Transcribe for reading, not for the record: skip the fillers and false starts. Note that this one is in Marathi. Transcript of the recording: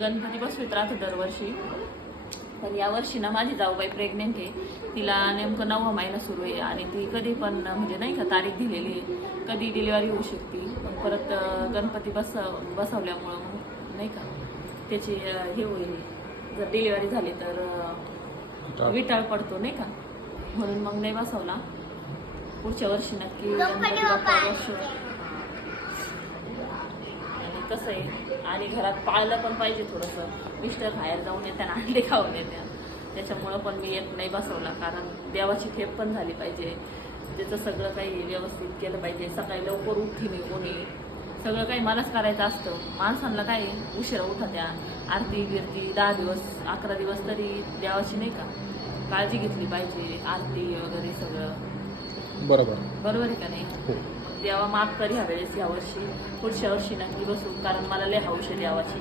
गणपती बसवीत राहतो दरवर्षी. पण यावर्षी ना माझी जाऊबाई प्रेग्नेंट आहे, तिला नेमकं 9वा महिना सुरू आहे आणि ती कधी पण म्हणजे नाही का तारीख दिलेली आहे, कधी डिलिव्हरी होऊ शकते. पण परत गणपती बसवल्यामुळं नाही का त्याची हे होईल, जर डिलिव्हरी झाली तर विटाळ पडतो नाही का, म्हणून मग नाही बसवला. पुढच्या वर्षी नक्की गणपती बाप्पा बसवू. आणि कसं आहे, आणि घरात पाळलं पण पाहिजे थोडंसं. मिस्टर बाहेर जाऊन येत्या आणि अंडे खाऊन येत्या, त्याच्यामुळं पण मी एक नाही बसवला. कारण देवाची खेप पण झाली पाहिजे, त्याचं सगळं काही व्यवस्थित केलं पाहिजे. सकाळी लवकर उठती मी, कोणी सगळं काही मलाच करायचं असतं. माणसांना काय उशिरा उठा त्या, आरती गिरती 10 दिवस 11 दिवस तरी देवाची नाही का काळजी घेतली पाहिजे, आरती वगैरे सगळं. बरोबर आहे का नाही? देवा माफ कर ह्या वेळेस, ह्या वर्षी. पुढच्या वर्षी नक्की बसू, कारण मला लय हौस आहे देवाची.